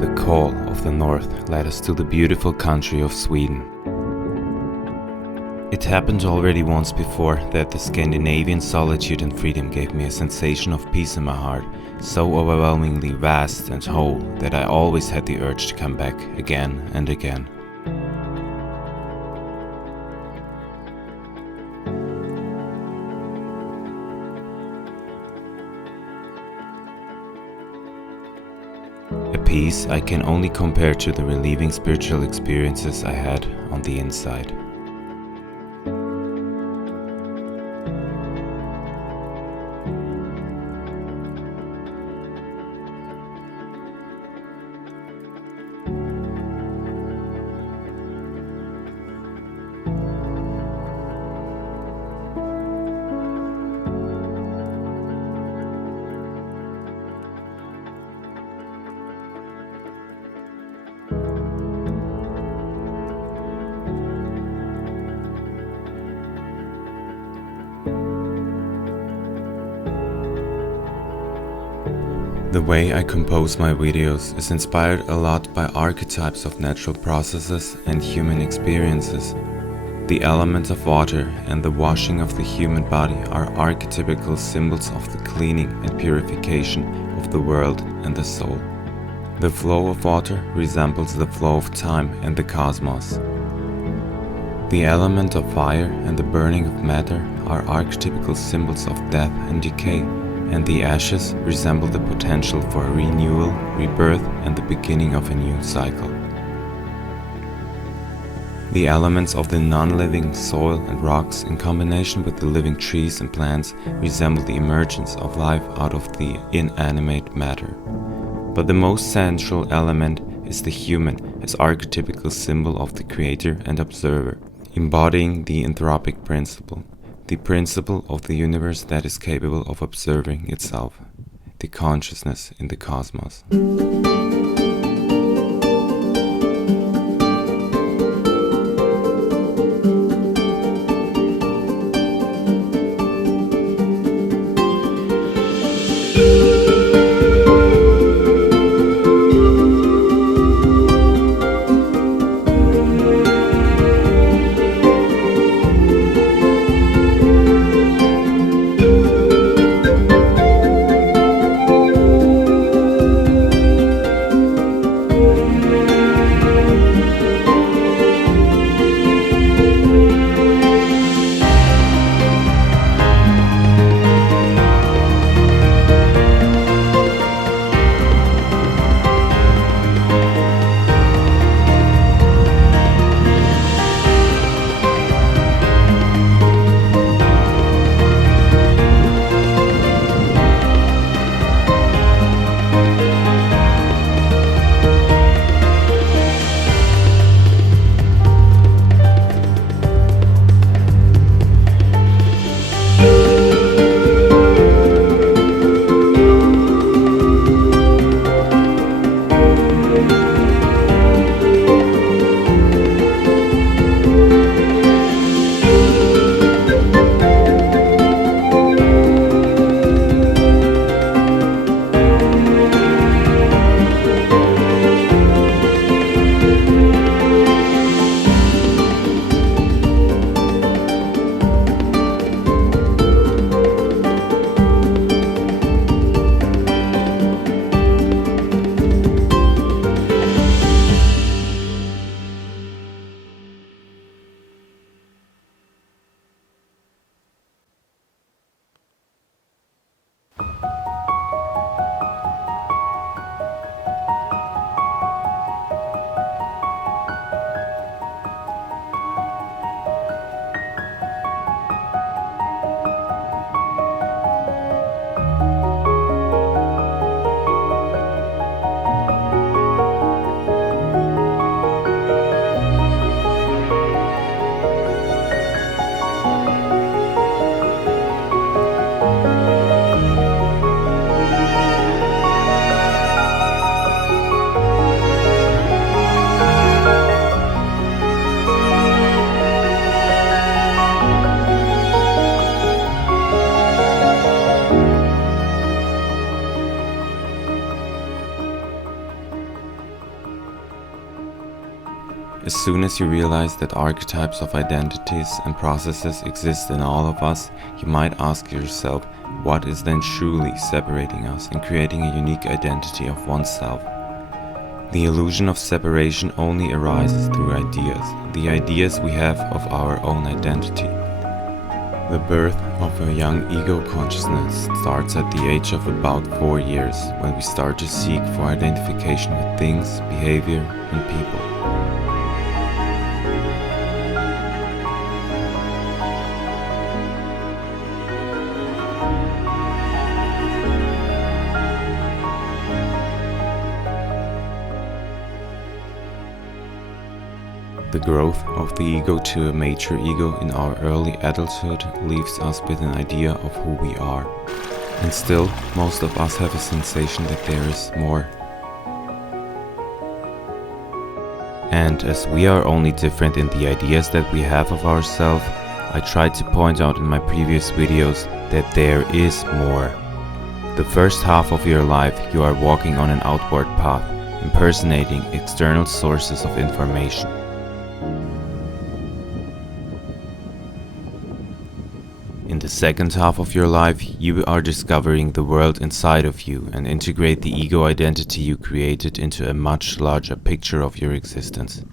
The call of the north led us to the beautiful country of Sweden. It happened already once before that the Scandinavian solitude and freedom gave me a sensation of peace in my heart, so overwhelmingly vast and whole that I always had the urge to come back again and again. A peace I can only compare to the relieving spiritual experiences I had on the inside. The way I compose my videos is inspired a lot by archetypes of natural processes and human experiences. The element of water and the washing of the human body are archetypical symbols of the cleaning and purification of the world and the soul. The flow of water resembles the flow of time and the cosmos. The element of fire and the burning of matter are archetypical symbols of death and decay, and the ashes resemble the potential for renewal, rebirth, and the beginning of a new cycle. The elements of the non-living soil and rocks in combination with the living trees and plants resemble the emergence of life out of the inanimate matter. But the most central element is the human as archetypical symbol of the creator and observer, embodying the anthropic principle. The principle of the universe that is capable of observing itself, the consciousness in the cosmos. soon as you realize that archetypes of identities and processes exist in all of us, you might ask yourself, what is then truly separating us and creating a unique identity of oneself? The illusion of separation only arises through ideas, the ideas we have of our own identity. The birth of a young ego consciousness starts at the age of about 4 years, when we start to seek for identification with things, behavior, and people. The growth of the ego to a mature ego in our early adulthood leaves us with an idea of who we are. And still, most of us have a sensation that there is more. And as we are only different in the ideas that we have of ourselves, I tried to point out in my previous videos that there is more. The first half of your life you are walking on an outward path, impersonating external sources of information. In the second half of your life, you are discovering the world inside of you and integrate the ego identity you created into a much larger picture of your existence.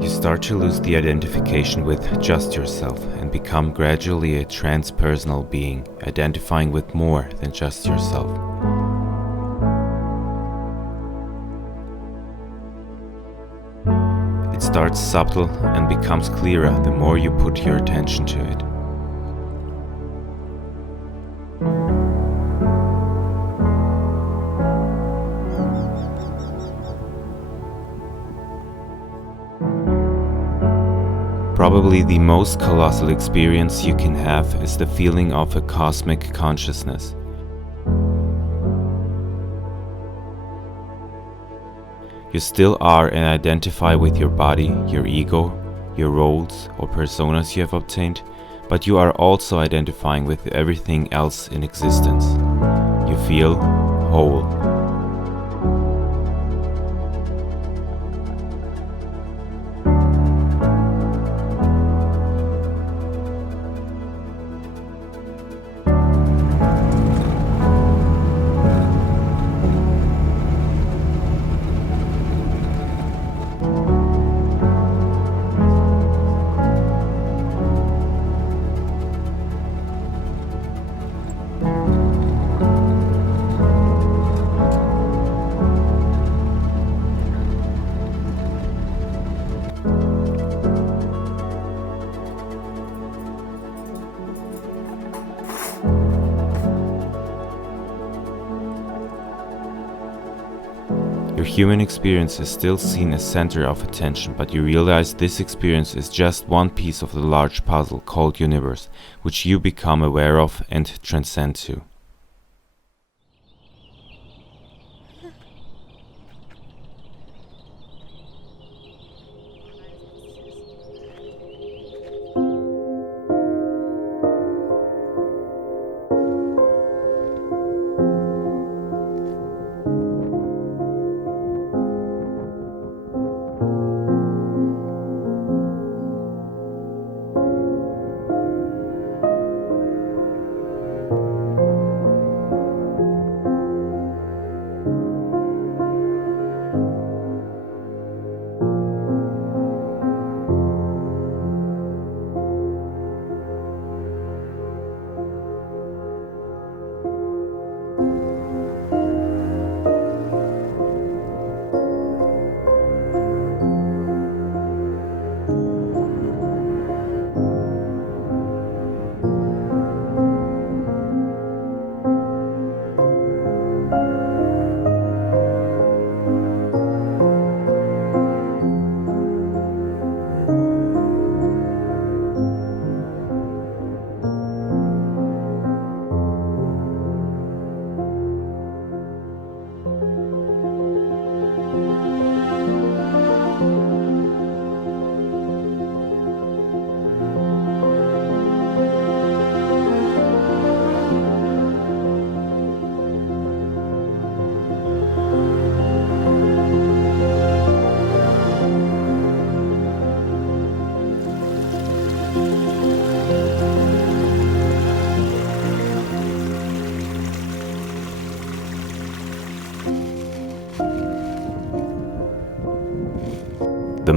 You start to lose the identification with just yourself and become gradually a transpersonal being, identifying with more than just yourself. It starts subtle and becomes clearer the more you put your attention to it. Probably the most colossal experience you can have is the feeling of a cosmic consciousness. You still are and identify with your body, your ego, your roles or personas you have obtained, but you are also identifying with everything else in existence. You feel whole. Your human experience is still seen as center of attention, but you realize this experience is just one piece of the large puzzle called universe, which you become aware of and transcend to.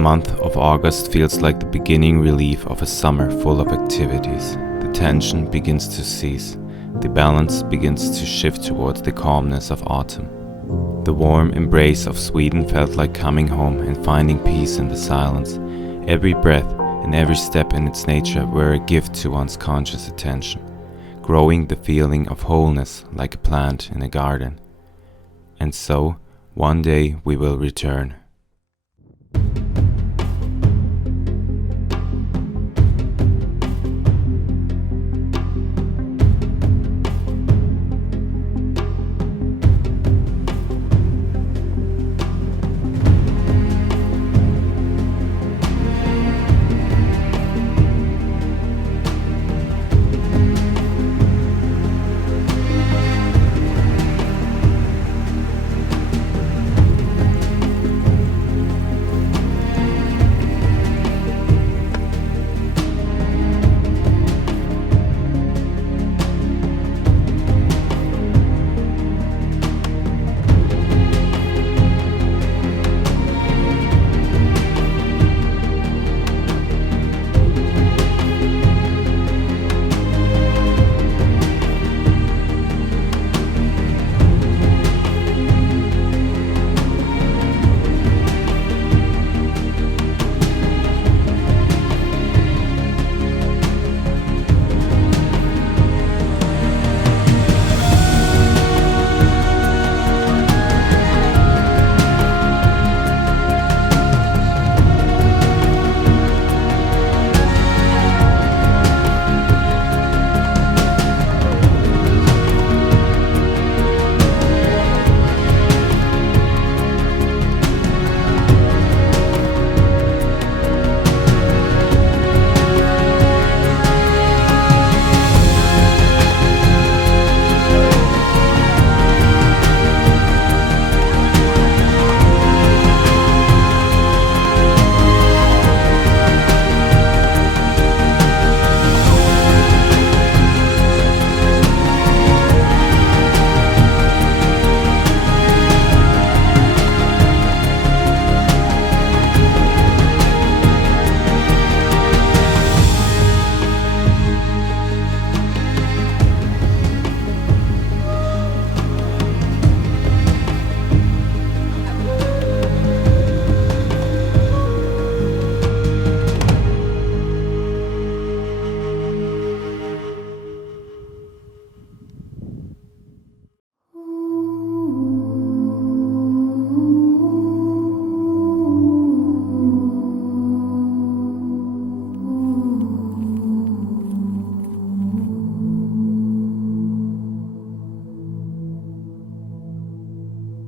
month of August feels like the beginning relief of a summer full of activities. The tension begins to cease. The balance begins to shift towards the calmness of autumn. The warm embrace of Sweden felt like coming home and finding peace in the silence. Every breath and every step in its nature were a gift to one's conscious attention, growing the feeling of wholeness like a plant in a garden. And so, one day we will return.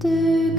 Du